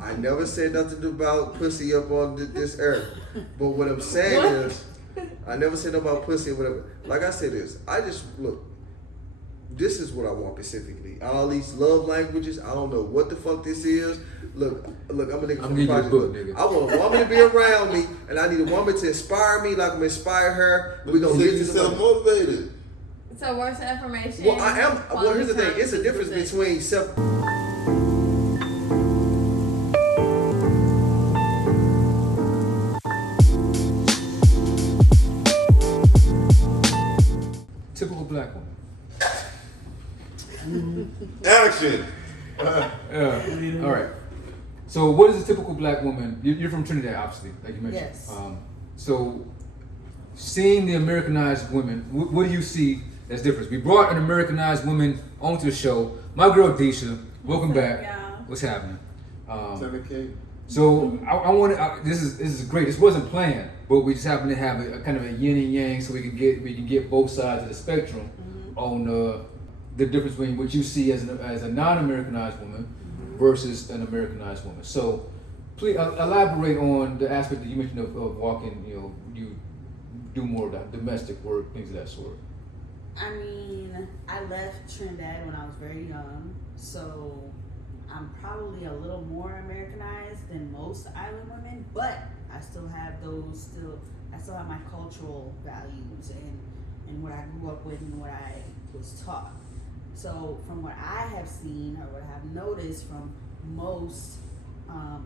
I never said nothing about pussy up on this earth. But what I'm saying is, I never said about pussy or whatever. Like I said this, I just look. This is what I want specifically. All these love languages. I don't know what the fuck this is. Look. I'm a nigga from the project. Nigga. I want a woman to be around me, and I need a woman to inspire me like I'm inspire her. We're gonna get yourself motivated. So words of affirmation. Well, I am. Well, here's the thing. It's a difference between self. Typical black woman. Action. All right. So, what is a typical black woman? You're from Trinidad, obviously, like you mentioned. Yes. So, seeing the Americanized women, what do you see as difference? We brought an Americanized woman onto the show. My girl Deisha, welcome back. Yeah. What's happening? $7K. So I want to. This is great. This wasn't planned, but we just happen to have a kind of a yin and yang, so we can get both sides of the spectrum on the difference between what you see as a non-Americanized woman versus an Americanized woman. So please elaborate on the aspect that you mentioned of walking. You do more of that domestic work, things of that sort. I mean, I left Trinidad when I was very young, so I'm probably a little more Americanized than most island women, but I still have I still have my cultural values and what I grew up with and what I was taught. So from what I have seen or what I have noticed from most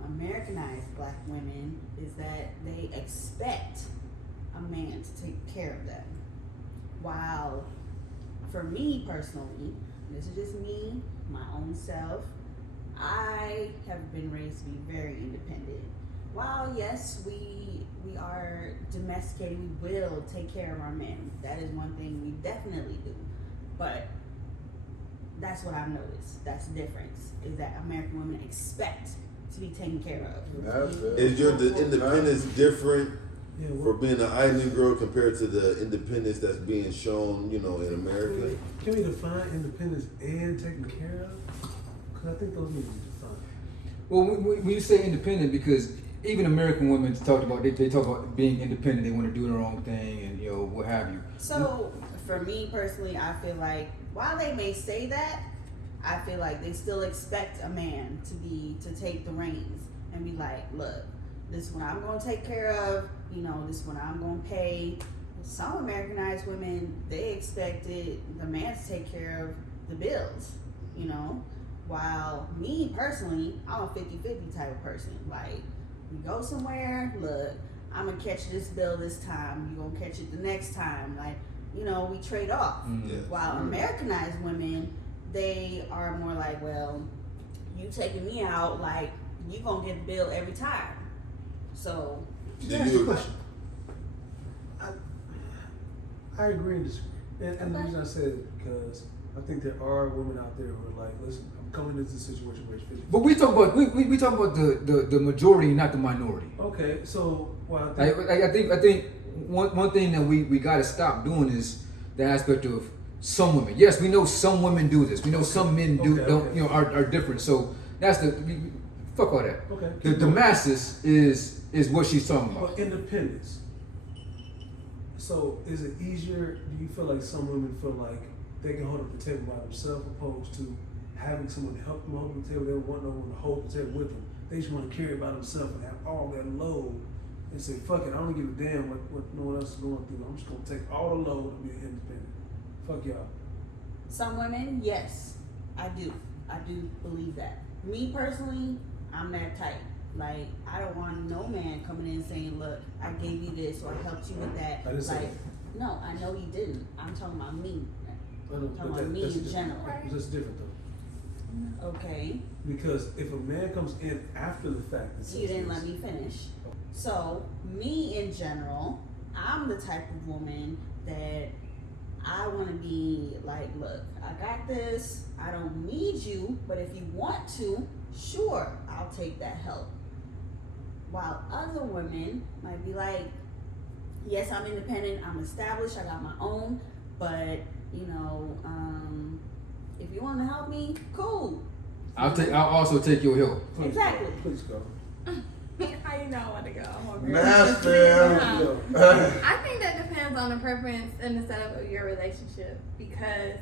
Americanized black women is that they expect a man to take care of them. While for me personally, this is just me, my own self, I have been raised to be very independent. While yes, we are domesticated, we will take care of our men. That is one thing we definitely do. But that's what I've noticed. That's the difference, is that American women expect to be taken care of. Is the independence different for being an island girl compared to the independence that's being shown, in America? Can we define independence and taken care of? Because I think those need to be defined. Well, when you say independent, because even American women talk about they talk about being independent. They want to do their own thing and what have you. So for me personally, I feel like while they may say that, I feel like they still expect a man to take the reins and be like, look, this is what I'm going to take care of. This is what I'm going to pay. Some Americanized women, they expected the man to take care of the bills. While me personally, I'm a 50-50 type of person. Like, we go somewhere, look, I'm gonna catch this bill this time, you're gonna catch it the next time. Like, we trade off. Yes. While Americanized women, they are more like, well, you taking me out, like, you gonna get the bill every time. So, That's the question. I agree and disagree. And the reason I said it because I think there are women out there who are like, listen, I'm coming into this situation where it's 50. But we talk about we talk about the majority, not the minority. Okay, so I think one thing that we got to stop doing is the aspect of some women. Yes, we know some women do this. We know some men are different. So that's fuck all that. Okay. The masses is what she's talking about. Well, independence. So is it easier? Do you feel like some women feel like they can hold up the table by themselves, opposed to having someone to help them hold the table? They don't want no one to hold the table with them. They just want to carry it by themselves and have all that load and say, fuck it, I don't give a damn what no one else is going through. I'm just going to take all the load and be independent. Fuck y'all. some women, yes, I do believe that. Me personally, I'm that type. Like, I don't want no man coming in saying, look, I gave you this or I helped you with that. I didn't say that. No, I know you didn't. I'm talking about me. I'm talking about me in general. That's different though. Okay. Because if a man comes in after the fact and says You didn't this- let me finish. So, me in general, I'm the type of woman that I want to be like, look, I got this. I don't need you, but if you want to, sure, I'll take that help. While other women might be like, yes, I'm independent, I'm established, I got my own, but, you know, if you want to help me, cool. I'll also take your help. Please Exactly. Go. Please go. How you know I want to go? I'm over Nasty. Go. I think that depends on the preference and the setup of your relationship. Because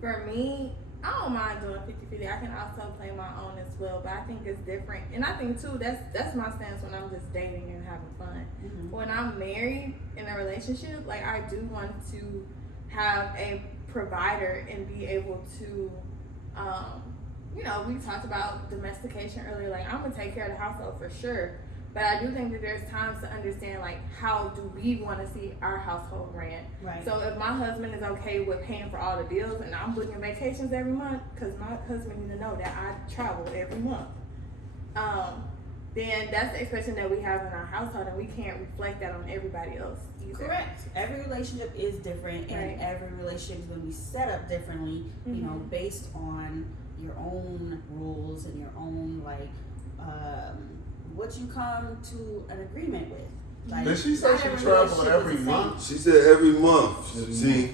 for me, I don't mind doing 50-50. I can also play my own as well, but I think it's different. And I think too, that's my stance when I'm just dating and having fun. When I'm married in a relationship, like I do want to have a provider and be able to, you know, we talked about domestication earlier. Like I'm gonna take care of the household for sure, but I do think that there's times to understand like how do we want to see our household ran. Right. So if my husband is okay with paying for all the bills and I'm booking vacations every month, because my husband needs to know that I travel every month, then that's the expectation that we have in our household, and we can't reflect that on everybody else either. Correct. Every relationship is different, and Right. every relationship is going to be set up differently, you know, based on your own rules and your own, like, what you come to an agreement with. Like, Did she say not she every travel relationship every is the same. month? She said every month. See,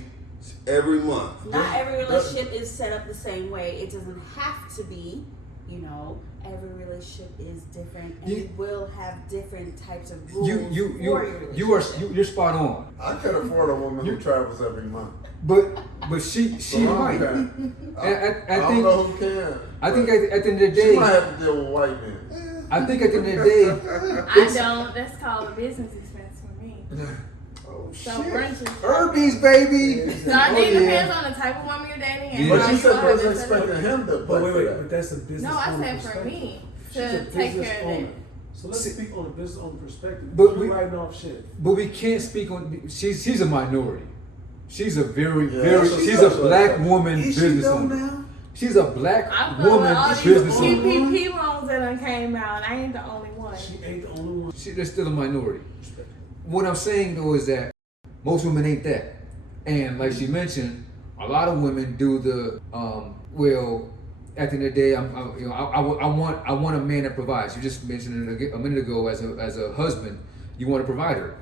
every month. Not every relationship is set up the same way. It doesn't have to be, you know. Every relationship is different, and you will have different types of rules for your relationship. You're spot on. I could afford a woman who travels every month. But she So might. I I don't think know who can. I think but at the end of the she might day, have to deal with white men. I think at the end of the day, I don't. That's called a business expense for me. Oh So shit! brunch is Herbies, baby. So I think it depends on the type of woman you're dating and Yeah. But how she you said are was as a- expecting him to But pay wait, for but that. that's a business No, I owner said for perspective. me She's a to take business care of owner. that. So let's speak on a business owner perspective. But You're we- writing off shit. But we can't speak on. She's a minority. She's a very Yeah, very. that's She's a what- black woman Is she business though owner. now? She's a black I'm full woman with all these business owner. PPP loans that done came out. I ain't the only one. She ain't the only one. They're still a minority. What I'm saying though is that most women ain't that, and like she mentioned, a lot of women do the well. At the end of the day, I want a man that provides. You just mentioned it a minute ago as a husband, you want a provider,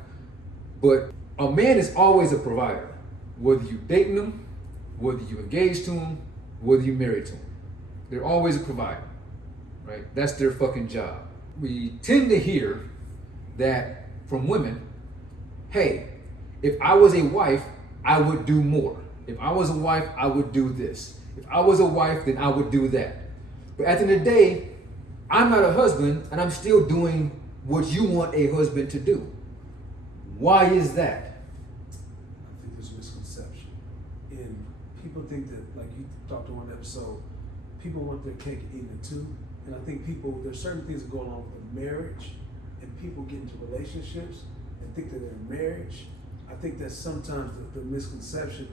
but a man is always a provider, whether you dating them, whether you engaged to him, whether you married to him. They're always a provider, right? That's their fucking job. We tend to hear that from women, hey, if I was a wife, I would do more. If I was a wife, I would do this. If I was a wife, then I would do that. But at the end of the day, I'm not a husband, and I'm still doing what you want a husband to do. Why is that? I think there's a misconception. And people think that, like you talked on one episode, people want their cake and eat it too. And I think there's certain things that go along with a marriage, and people get into relationships and think that they're in marriage. I think that's sometimes the misconception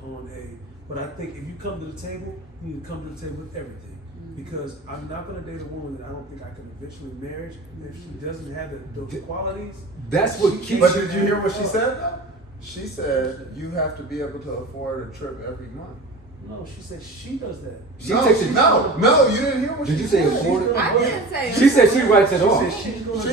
but I think if you come to the table, you need to come to the table with everything. Because I'm not going to date a woman that I don't think I can eventually marry. If she doesn't have those qualities. That's what keeps. But did you hear what she said though? She said you have to be able to afford a trip every month. No, she said she does that. She takes it. No, you didn't hear what Did she you say said. afford it? I didn't say She said she writes it She off. said she's going to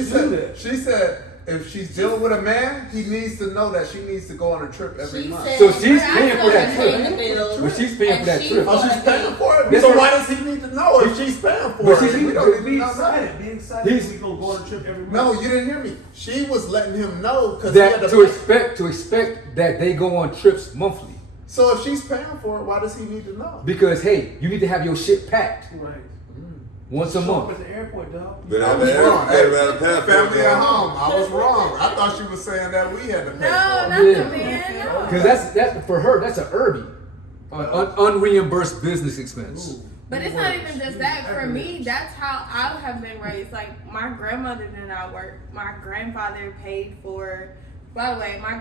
She do that. said if she's dealing with a man, he needs to know that she needs to go on a trip every month. So she's But I paying for still that pay trip. the bills, But she's paying for that and trip. Oh, she's paying for it? That's So her- why does he need to know if she's paying for But it? she- We don't need to Be know that. excited. Be excited. He's- We gonna go on a trip every month. No, you didn't hear me. She was letting him know because he had That to to expect that they go on trips monthly. So if she's paying for it, why does he need to know? Because hey, you need to have your shit packed Right. once a Show up month. at the airport, dog. But I I was wrong. better have a passport. Family at dog. home. I was wrong. I thought she was saying that we had to pay No, for not it. the man. No. Because that's for her. That's a Irby, unreimbursed business expense. Ooh. But it's not even just that. For me, that's how I have been raised. Like, my grandmother did not work. My grandfather paid for. By the way, my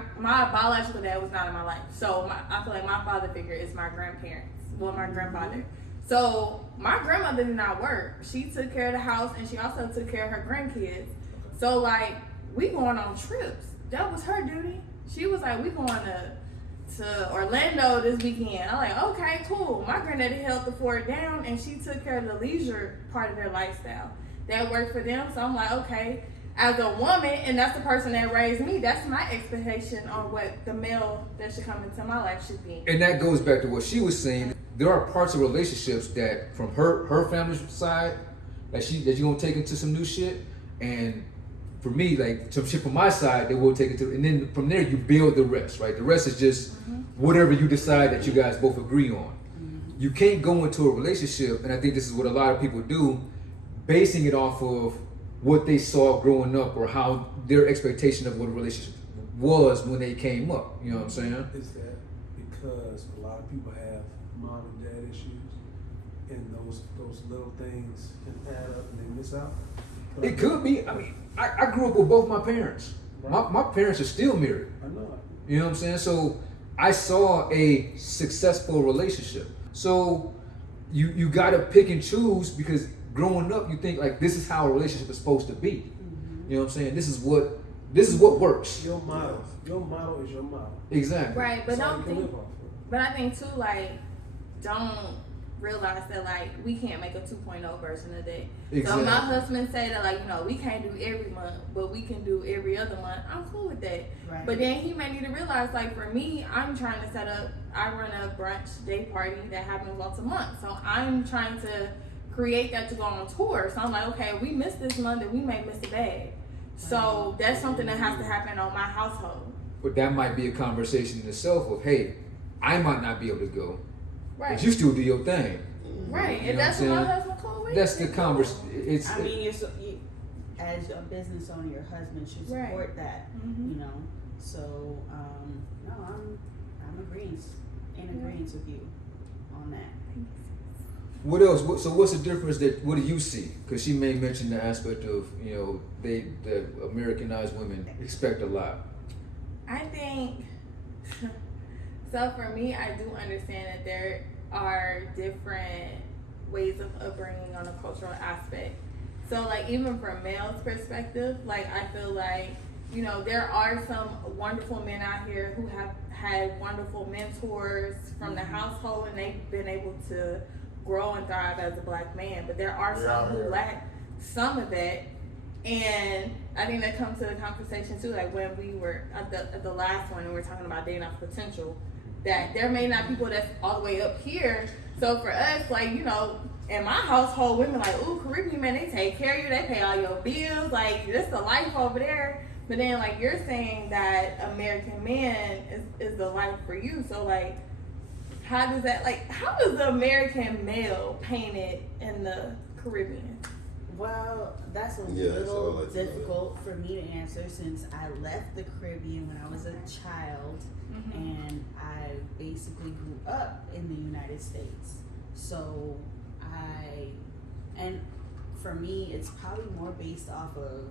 biological dad was not in my life. So I feel like my father figure is my grandparents. Well, my grandfather. So my grandmother did not work. She took care of the house, and she also took care of her grandkids. So, like, we going on trips. That was her duty. She was like, we going to Orlando this weekend. I'm like, okay, cool. My granddaddy held the fort down, and she took care of the leisure part of their lifestyle. That worked for them. So I'm like, okay, as a woman, and that's the person that raised me, that's my expectation on what the male that should come into my life should be. And that goes back to what she was saying. there are parts of relationships that from her family's side that you're gonna take into some new shit, and for me, like some shit from my side, they will take it to, and then from there you build the rest, right? The rest is just whatever you decide that you guys both agree on. You can't go into a relationship, and I think this is what a lot of people do, basing it off of what they saw growing up or how their expectation of what a relationship was when they came up. You know what I'm saying? Is that because a lot of people have mom and dad issues, and those little things can add up and they miss out? But It could be. I mean, I grew up with both my parents. My parents are still married. I know. You know what I'm saying? So I saw a successful relationship. So you gotta pick and choose, because growing up you think like this is how a relationship is supposed to be. You know what I'm saying? This is what works. Your model is your model. Exactly. Right, but That's all don't you can think. live off of. But I think too, like, don't realize that like we can't make a 2.0 version of that. So Exactly. my husband say that like, you know, we can't do every month, but we can do every other month. I'm cool with that. Right. But then he may need to realize, like, for me, I'm trying to set up. I run a brunch day party that happens once a month, so I'm trying to create that to go on tour. So I'm like, okay, we missed this month, and we may miss a bag. So that's something that has to happen on my household. But that might be a conversation in itself of, hey, I might not be able to go, Right. but you still do your thing. Right. You And know that's what what I'm my saying? husband cool with. That's the It's cool. conversation. It's I mean, as a business owner, your husband should Right. support that. Mhm. You know. So no, I'm agreeing in agreement with you on that. What else? So what's the difference? What do you see? Because she may mention the aspect of, you know, the Americanized women expect a lot. I think so. For me, I do understand that there are different ways of upbringing on a cultural aspect. So, like, even from male's perspective, like, I feel like, you know, there are some wonderful men out here who have had wonderful mentors from the household, and they've been able to grow and thrive as a black man. But there are some who lack some of that. And I think that comes to the conversation too, like when we were at the last one and we were talking about dating off potential, that there may not be people that's all the way up here. So for us, like, you know, in my household, women like, ooh, Caribbean men, they take care of you, they pay all your bills, like, this the life over there. But then, like, you're saying that American man is the life for you. So, like, how is the American male painted in the Caribbean? Well, that's a Yeah, that's little all I like to know. difficult for me to answer since I left the Caribbean when I was a child and I basically grew up in the United States. So and for me, it's probably more based off of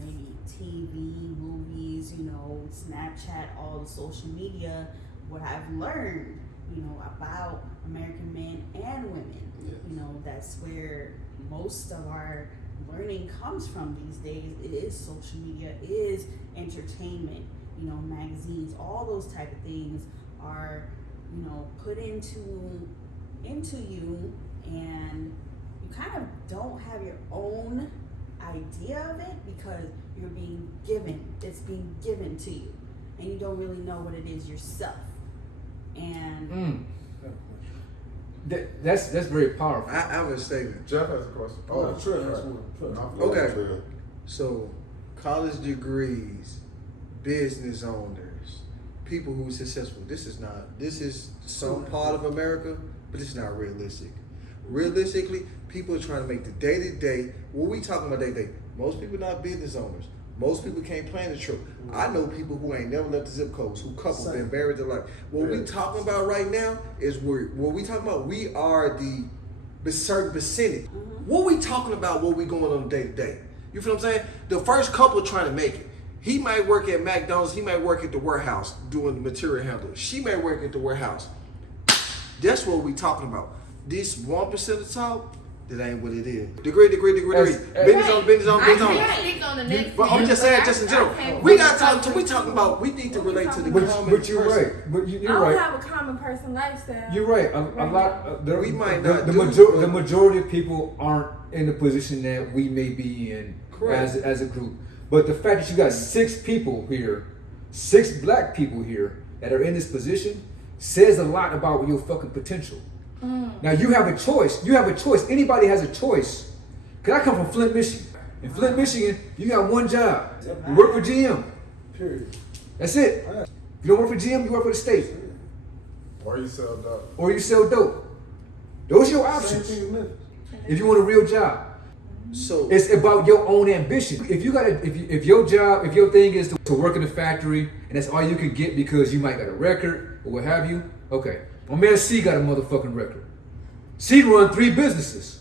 maybe TV, movies, you know, Snapchat, all the social media, what I've learned, you know, about American men and women. Yeah. You know, that's where most of our learning comes from these days. It is social media, it is entertainment, you know, magazines, all those type of things are, you know, put into you, and you kind of don't have your own idea of it because you're being given, it's being given to you, and you don't really know what it is yourself. And That's very powerful. I have a statement. Jeff has a question. Oh, Trey Trey has has one. one. Okay. Trey. So, college degrees, business owners, people who are successful. This is some part of America, but it's not realistic. Realistically, people are trying to make the day-to-day, what we talking about day-to-day? Most people not business owners. Most people can't plan a trip. I know people who ain't never left the zip codes, who couple been married their life. What we talking about right now is what we talking about. We are the certain vicinity. What we talking about? What we going on day to day? You feel what I'm saying? The first couple trying to make it. He might work at McDonald's. He might work at the warehouse doing the material handling. She may work at the warehouse. That's what we talking about. This 1% of talk. That ain't what it is. Degree. Business on. I can't speak on the next But I'm thing, just saying, I- just in I general. can't We speak got on talk. We talking about. We need to relate to the But common you're person. right. But I you're don't right. have a common person lifestyle. You're right. A lot. We might not The do, but- the majority of people aren't in the position that we may be in Correct. as a group. But the fact that you got 6 people here, 6 black people here that are in this position, says a lot about your fucking potential. Now you have a choice. You have a choice. Anybody has a choice. Cause I come from Flint, Michigan. In Flint, Michigan, you got one job. You work for GM. Period. That's it. You don't work for GM, you work for the state. Or you sell dope. Or you sell dope. Those are your Same options. thing in Memphis. If you want a real job. So It's about your own ambition. If you got if your job, if your thing is to work in a factory and that's all you can get because you might got a record or what have you, okay. My man C got a motherfucking record. C run 3 businesses.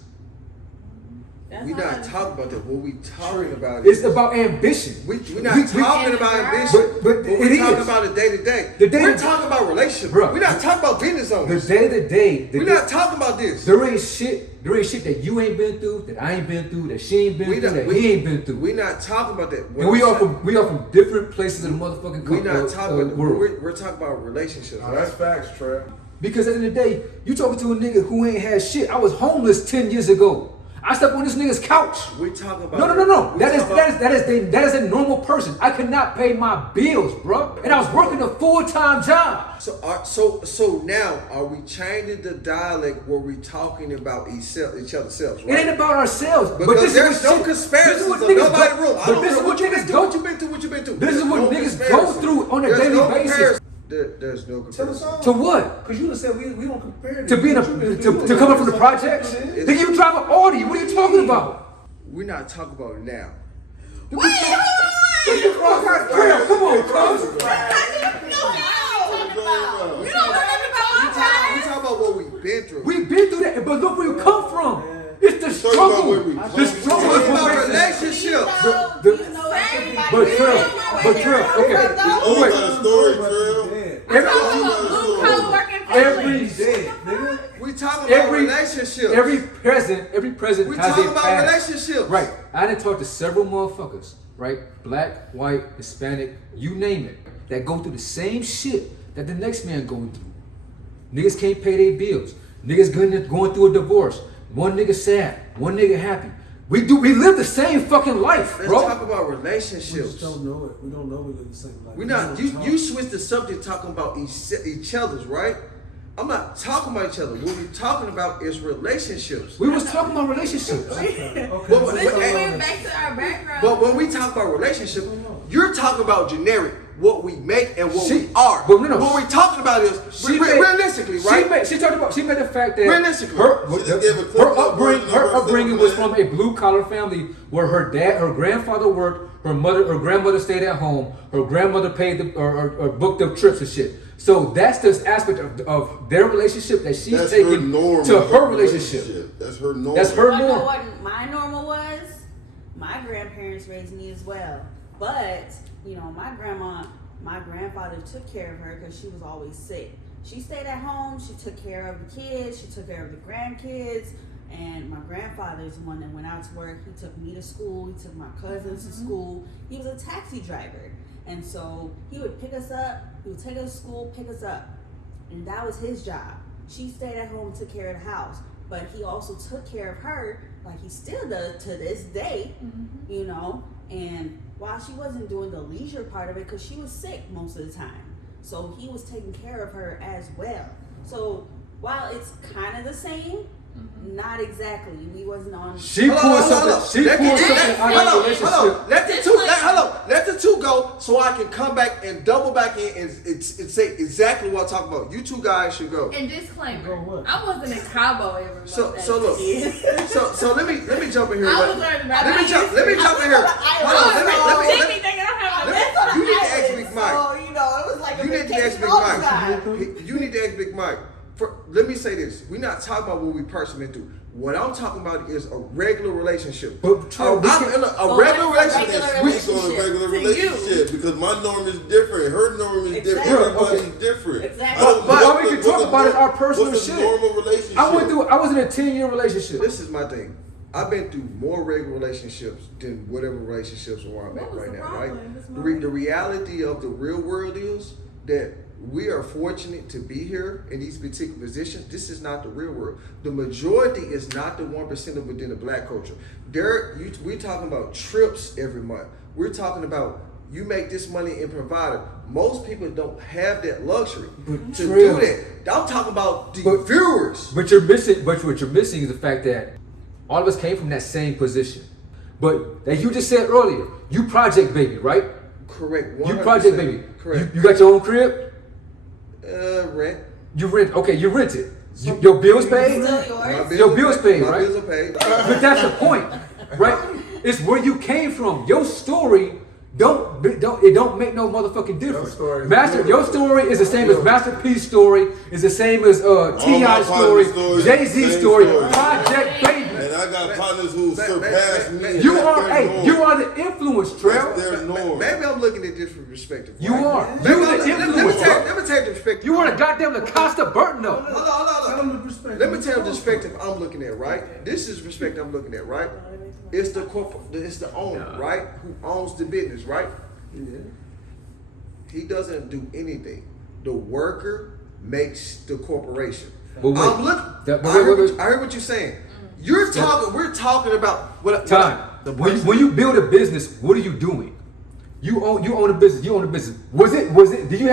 we not talking about that. What we talking about It's is about ambition. we're not talking about ambition. But we're it talking is. about the day to day. The day We're to- talking about relationships. Bruh. We're not talking about business The owners. day to day, We're not talking about this. there ain't shit that you ain't been through, that I ain't been through, that she ain't been We through, not- that we- he ain't been through. We're not talking about that. And we are from different places in the motherfucking We're not talking about world. we're talking about relationships. Now, that's facts, Trev. Because at the end of the day, you talking to a nigga who ain't had shit. I was homeless 10 years ago. I slept on this nigga's couch. We're talking about No. we're That talking is a normal person. I could not pay my bills, bro. And I was working a full-time job. So now are we changing the dialect where we talking about each other's selves, right? It ain't about ourselves. But Because this there's is no what conspiracies this is what of niggas nobody go- room. I But don't this care is what niggas what go. you been through, what you been through. This is There's what no niggas go comparison. through on a There's daily no basis. comparison. There's no Tell us comparison. all. To what? Because you just said we don't compare To being to coming from the projects? Nigga, you drive an Audi. What are you talking about? We're not talking about it now. Come on, cuz. We talking about what we've been through. We've been through that, but look where you come from. It's the Talking about struggle. where we The come We're struggle talking is what about makes it. relationships. But Trill, okay. Oh, Wait. you got a story, Trail? We talking about relationships. Every president We has talking a about past. relationships. Right. I done talked to several motherfuckers, right? Black, white, Hispanic, you name it, that go through the same shit that the next man going through. Niggas can't pay their bills. Niggas going through a divorce. One nigga sad, one nigga happy. We live the same fucking life, Let's bro. talk about We relationships. just don't know it. We don't know we live the same life. We're not. You switched the subject talking about each other's, right? I'm not talking about each other. What we're talking about is relationships. We was talking about relationships. Okay. But- Let's just bring back to our background. But when we talk about relationship, you're talking about generic, what we make and what She- we are. but no. What we're talking about is realistically, right? She made the fact that Realistically. She just gave a clip of her upbringing was man. from a blue collar family where her grandfather worked, her grandmother stayed at home, her grandmother paid or booked up trips and shit. So that's the aspect of their relationship that she's That's taking her norm to of her relationship. That's her norm. That's her I know norm. what my normal was. My grandparents raised me as well, but my grandfather took care of her because she was always sick. She stayed at home. She took care of the kids. She took care of the grandkids. And my grandfather's the one that went out to work. He took me to school. He took my cousins to school. He was a taxi driver. And so he would pick us up. He would take us to school, pick us up. And that was his job. She stayed at home, took care of the house. But he also took care of her like he still does to this day, And while she wasn't doing the leisure part of it, because she was sick most of the time. So he was taking care of her as well. So while it's kind of the same, not exactly. We wasn't on. She pulled something. She pulled something out of the relationship. Let the two go so I can come back and double back in and say exactly what I'm talking about. You two guys should go. And disclaimer, Go what? I wasn't in Cabo every month. So look. So let me jump in here. I was learning about Let me jump in here. Hold on. Let me. You need to ask Big Mike. So, it was like You need to ask Big Mike. You need to ask Big Mike. Let me say this. We're not talking about what we personally been through. What I'm talking about is a regular relationship. But Troy, we I'm can- in a regular what's a relationship. regular Speak on a regular to you. relationship because my norm is different. Her norm is different. Exactly. Everybody's different. Exactly. I don't But know all we can talk about is our personal what's a shit. normal relationship? I was in a 10-year relationship. This is my thing. I've been through more regular relationships than whatever relationships where I'm What at was right the now, problem? right? It's more The reality of the real world is that we are fortunate to be here in these particular positions. This is not the real world. The majority is not the 1% within the black culture. We're talking about trips every month. We're talking about You make this money and provide it. Most people don't have that luxury But to Trill. do that. I'm talking about the But- viewers. But you're missing. But what you're missing is the fact that all of us came from that same position. But like you just said earlier, you project baby, right? Correct. You 100%. project baby. Correct. You got your own crib. Rent. You rent. Okay, you rent it. Your bills paid. Still My yours. Your bills paid, my right? bills are paid. But that's the point, right? It's where you came from. Your story don't make no motherfucking difference. story is Master, your beautiful. story is the same as Master P's story. Is the same as T.I. my story, partners' stories, Jay-Z same story, story. Project Baby. And I got partners who surpass me. and You that's are, their hey, norm. you are the influence, That's Trail. their norm. Maybe I'm looking at this from perspective. You right? are. Maybe You the let me influence, take, bro. let me take the perspective. You are the goddamn Acosta Burton Hold though. on, hold on, hold on. Tell them the perspective. Let me tell you the perspective I'm looking at, right? This is the perspective I'm looking at, right? It's the it's the owner, right? Who owns the business, right? Yeah. He doesn't do anything. The worker makes the corporation. But wait, I'm looking. that- but I, heard wait. what, I heard what you're saying. You're talking. We're talking about what Time. the When you build a business, what are you doing? You own a business. You own a business. Was it? Did you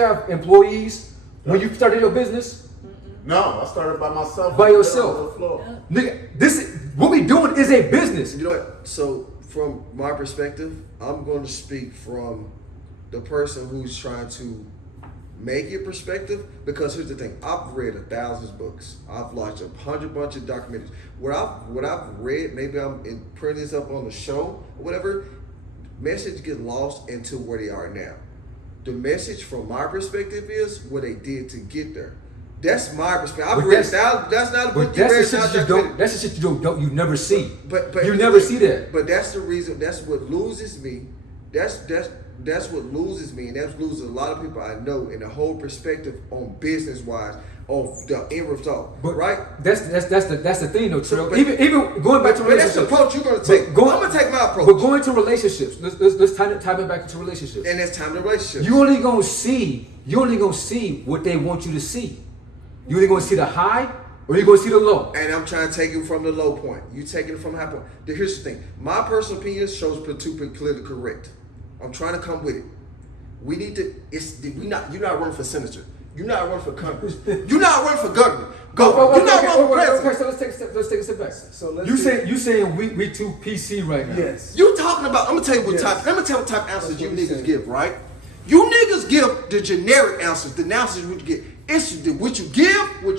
have employees when you started your business? No, I started by myself. By yourself. On the floor. Nigga, what we doing is a business. You know what? So from my perspective, I'm going to speak from the person who's trying to make your perspective. Because here's the thing: I've read 1,000 books. I've watched a bunch of documentaries. What I've read, maybe I'm printing this up on the show or whatever. Message get lost into where they are now. The message from my perspective is what they did to get there. That's my perspective. I've But read that's- that's not a But book you that's read. the shit not you documentary. don't. That's the shit you never see. But you never see that. But that's the reason. That's what loses me. That's what loses me, and that loses a lot of people I know in the whole perspective on business wise, on the end result. But right? That's the thing though, Trill. But- even going back to But that's the relationships. approach you're gonna take. But I'm gonna take my approach, But going to relationships. Let's tie it back into relationships. and that's time to relationship. You only gonna see what they want you to see. You only gonna see the high or you gonna see the low. And I'm trying to take it from the low point. You taking it from the high point. Here's the thing. My personal opinion shows politically correct. I'm trying to come with it. We need to. You're not running for senator. You're not running for Congress. You're not running for governor. You're not running for president. Okay, so let's take a step back. So let's you see. saying we too PC right now. Yes. You talking about? I'm gonna tell you what Yes. type. Let me tell you what type of answers That's you what he's niggas saying. give, right? You niggas give the generic answers. The answers you get. It's what you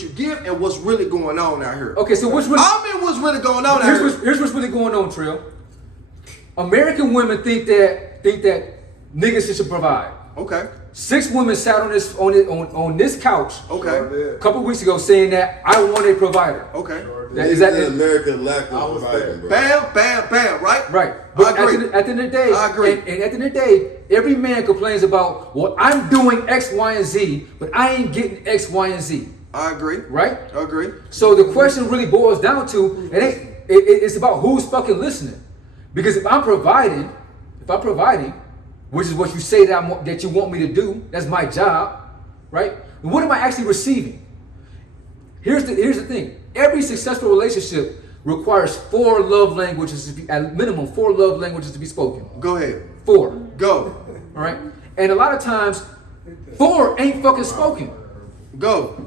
give, and what's really going on out here. Okay, so what's really I mean, what's really going on out here? here's what's really going on, Trill. American women think that niggas should provide. Okay. 6 women sat on this couch Okay. a couple weeks ago saying that I want a provider. Okay. Is that in it? America lack I of was providing, there. bro. Bam, bam, bam. Right. Right. I But agree. at the end of the day, I agree. And at the end of the day, every man complains about, well, I'm doing X, Y, and Z, but I ain't getting X, Y, and Z. I agree. Right? I agree. So the question really boils down to, it's about who's fucking listening. Because if I'm providing, which is what you say that you want me to do, that's my job, right? And what am I actually receiving? Here's the thing. Every successful relationship requires 4 love languages, at minimum 4 love languages to be spoken. Go ahead. 4, Go. all right? And a lot of times, 4 ain't fucking spoken. Go.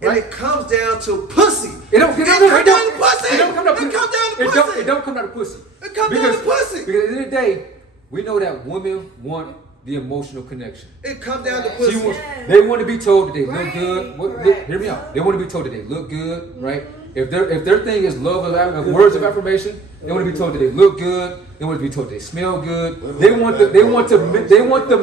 And Right. it comes down to pussy. It don't come down to pussy. It don't come down to pussy. It don't come down to pussy. It comes down to pussy. Because at the end of the day, we know that women want the emotional connection. It comes down to Right. pussy. They want to be told that they look Right, good. correct. Hear me out. They want to be told that they look good, right? If their thing is love of words of affirmation, they want to be told that they look good. They want to be told they smell good. They want the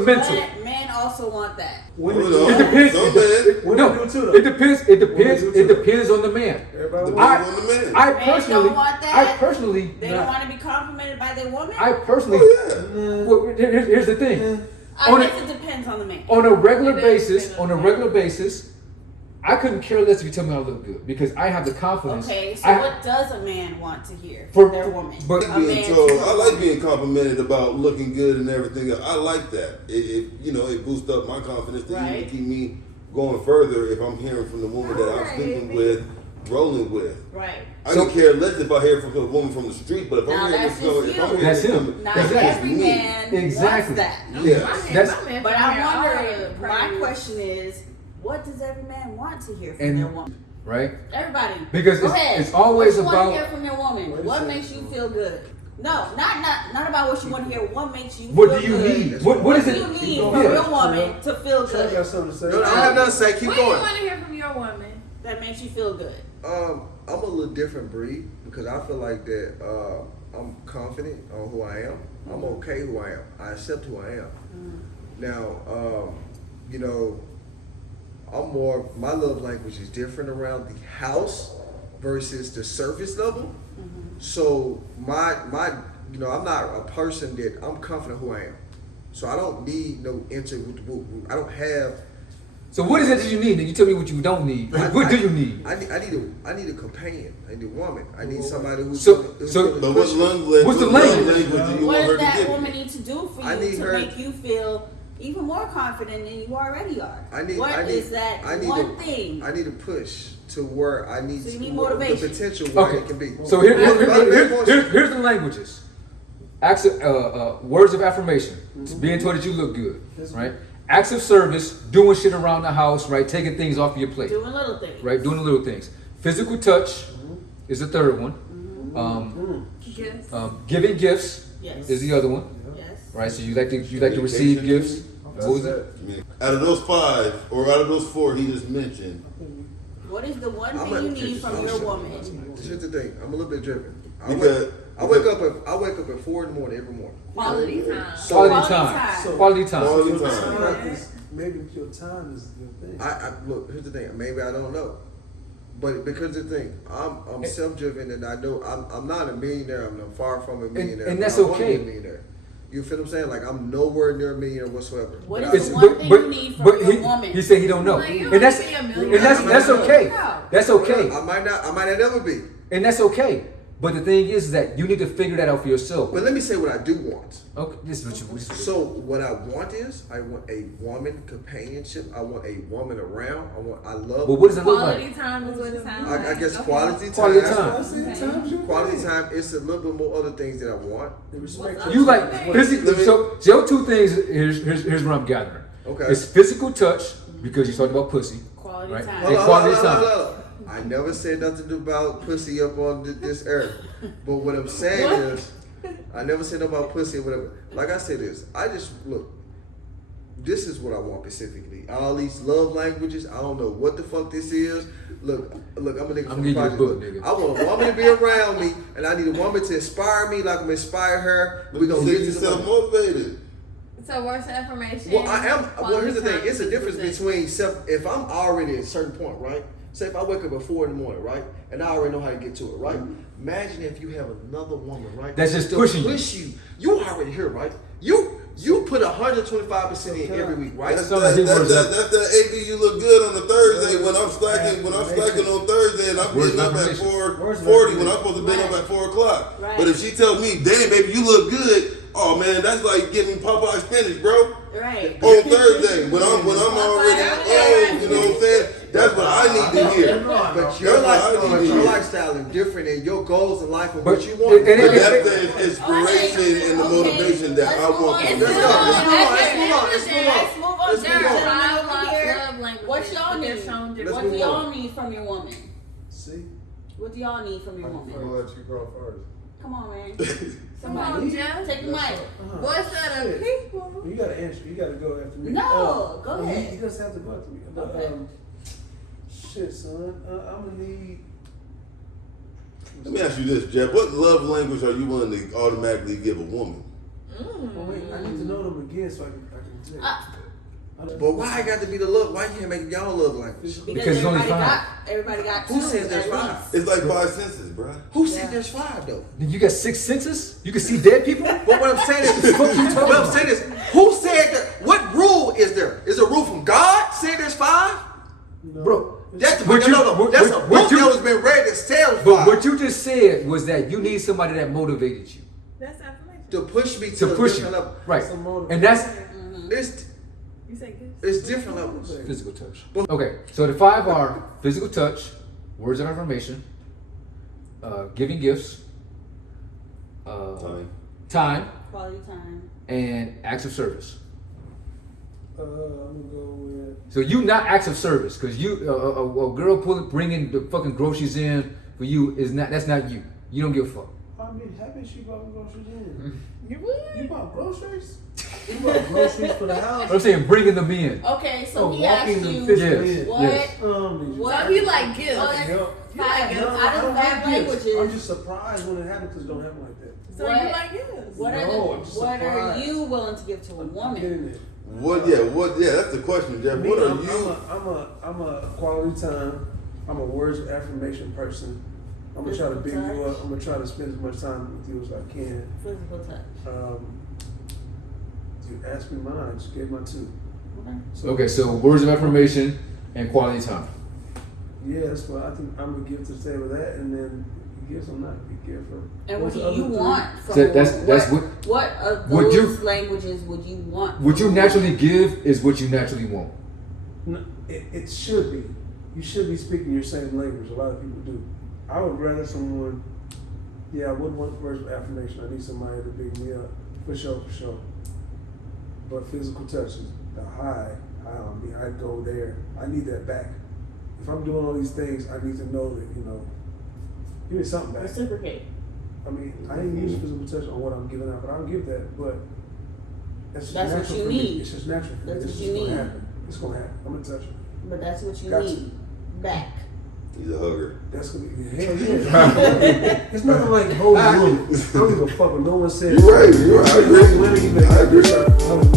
mental. But men also want that. Women Hold do on. It depends. Some men. Women No, do too, though. it depends. It depends. Women do It too. depends on the man. Everybody Depends wants on the man. I Men personally, don't want that. I personally, They don't want to be complimented by their woman. I personally. Oh, yeah. Well, here's the thing. I on guess a- it depends on the man. On a regular It basis, is. on a regular basis, I couldn't care less if you tell me I look good because I have the confidence. Okay, so I- what does a man want to hear For- from their woman? but- A Being man told, to I a like woman. being complimented about looking good and everything else. I like that. It boosts up my confidence to even Right. keep me going further if I'm hearing from the woman that I'm Alright. sleeping with rolling with. Right. I don't care less if I hear from a woman from the street, but if Now I'm hearing that's from, just if I'm you. hearing That's from, him. Not that's every me. man Exactly. wants that. Yeah. That's- But I'm wondering, wondering, my question is, what does every man want to hear from And- their woman? Right? Everybody. Because Go it's- ahead. it's always what you want about- to hear from your woman. Wait a What second. makes you feel good? No, not about what you want to hear. What makes you What feel do you good? need? What is do it? you need Yeah. from your woman to feel Trey got good? something to say. No, I have nothing to say. Keep What do you going. want to hear from your woman? That makes you feel good. I'm a little different breed because I feel like that I'm confident on who I am. I'm okay who I am. I accept who I am. Now, you know, I'm more, my love language is different around the house versus the surface level. So my, you know, I'm not a person that I'm confident who I am. So I don't need no I don't have. So what is it that you need? You tell me what you don't need. What do you need? I need a companion. I need a woman. I need somebody who's So- who's so- gonna But what push me. language? What's the what love language? language do you What want her does to that give woman you? need to do for I you need to her- make you feel even more confident than you already are? What is that one thing? I need a push to where I need, So you need where motivation. the potential where Okay. it can be. So here's the languages. Acts of, words of affirmation. It's being told that you look good, right? Acts of service, doing shit around the house, right? Taking things off of your plate, Doing little things. right? Doing the little things. Physical touch is the third one. Yes. Giving gifts Yes. is the other one, Yes. right? So you like to receive gifts. What was it? I mean, out of those 5 or out of those 4 he just mentioned, What is the one I'm thing a- you need from your woman? Here's the thing. I'm a little bit driven. I Because- wake up at 4 in the morning every morning. Quality time. Quality Quality time. time. Quality time. Quality So time. time is- maybe your time is the thing. I look. Here's the thing. Maybe I don't know, but because the thing, I'm self-driven and I know I'm not a millionaire. I'm far from a millionaire. and but that's I wanna okay. be a millionaire. You feel what I'm saying? Like I'm nowhere near a millionaire whatsoever. What But is I- the one thing you need from your woman? he said he don't know, Like, you and that's wanna be a and millionaire. that's okay. No. That's okay, I might not ever be. and that's okay. But the thing is that you need to figure that out for yourself. But let me say what I do want. Okay, this is what you. So what I want is I want a woman companionship. I want a woman around. I love. But what does it look Quality like? time is what it sounds I like. guess Okay. quality time. Quality time. I see times you Quality time. It's a little bit more other things that I want. They respect What's You up? like physical. So your two things. Here's what I'm gathering. Okay. It's physical touch because you talked about pussy. Quality Right. time. Hold on. Quality time. Hold on. I never said nothing about pussy up on this earth. But what I'm saying What? is, I never said nothing about pussy or whatever. Like I said this, I just look. This is what I want specifically. All these love languages. I don't know what the fuck this is. Look. I'm a nigga I'm from getting the you a project. book, Look, nigga. I want a woman to be around me, and I need a woman to inspire me like I'm inspire her. but We gonna you get said to you the self money. motivated. So words of affirmation. Well, I am. Well, here's the quality thing. It's a time, difference possession. between if I'm already at a certain point, right? Say if I wake up at 4 in the morning, right, and I already know how to get to it, right? Imagine if you have another woman, right? That's just to pushing you. push you. You already here, right? You put 125% in every week, right? That's Some of his words that AB you look good on a Thursday when I'm slacking on Thursday and I'm Words getting of up at affirmation. 4:40 when I'm supposed to be up at 4 o'clock. Right. But if she tells me, damn baby, you look good, oh man, that's like getting Popeye spinach, bro. Right. On Thursday when I'm already old, you know what I'm saying? That's what I need to hear. But your That's what I need to hear. lifestyle is different, and your goals in life and But- what you want. and But it- that's the inspiration and the motivation that I want from Let's go. her. Let's move on. Let's There move are on. gentlemen over here. Love languages. What y'all They're need? shown Let's different. What move do y'all on. need from your woman? See? What do y'all need from your I'm gonna woman? let you go first. Come on, man. Come on, Somebody Jeff. take the mic. What's of the people? You gotta answer. You gotta go after me. No, go He ahead. doesn't have to go after me. But, Okay. shit, son. I'm gonna need. Let me ask you this, Jeff. What love language are you willing to automatically give a woman? Oh, wait, I need to know them again so I can tell. I don't- But why I got to be the love? Why you can't make y'all love language? Because it's only everybody got Who two says there's at five? least. It's like 5 senses, bruh. Who said there's 5 though? You got 6 senses. You can see dead people. But what I'm saying is, who said that? What rule is there? Is a rule from God saying there's 5? No. Bro, That's What you- no. what- That's what- a what book you- that was been read that says But 5. what you just said was that you need somebody that motivated you That's affirmation. To push me to to a push you, different level. right? Some motivation. And that's It's You say good. it's different levels. physical touch. Okay, so the 5 are physical touch, words of affirmation, giving gifts, time, Quality time. and acts of service. I'm gonna go with. So you not acts of service, because you a girl bringing the fucking groceries in for you is not, that's not you. You don't give a fuck. I mean, happy she bought groceries in. You would? You bought groceries? You bought groceries for the house? I'm saying bringing them in. Okay, so Oh, he asked walking them you physically Yes, in. what? yes. So he like gifts. What? Yo, You like gifts. Out of five I'm languages. just surprised when it happens because it don't happen like that. So What? you like gifts. What are No, I'm just what are surprised. you willing to give to a I'm woman? getting it. Yeah, that's the question, Jeff. Me, What are I'm you? I'm a quality time. I'm a words of affirmation person. I'm gonna try to big you up. I'm gonna try to spend as much time with you as I can. Physical touch. You asked me mine. I just gave my two. Okay. So, Okay, so words of affirmation and quality time. Yeah, that's what I think I'm gonna give to the table. That, and then you give some not be careful. And what What's do the other you three? want from So a that's- woman? that's what of would those you- languages would you want? What you from a naturally woman? give is what you naturally want. No, it should be. You should be speaking your same language. A lot of people do. I would rather someone. Yeah, I wouldn't want words of affirmation. I need somebody to big me up for sure, for sure. But physical touch is the high. I mean, I go there. I need that back. If I'm doing all these things, I need to know that give me something back. Reciprocate. I mean, I ain't use physical touch on what I'm giving out, but I'll give that. But that's That's what natural you for me. need. It's just natural for me. That's It's what just you gonna need. happen. It's gonna happen. I'm gonna touch it. But that's what you Got need. Back. He's a hugger. That's gonna be hell yeah. It's nothing like holding a woman. I don't give a fuck what no one says. You're right. I agree. Women, you better I agree. start hugging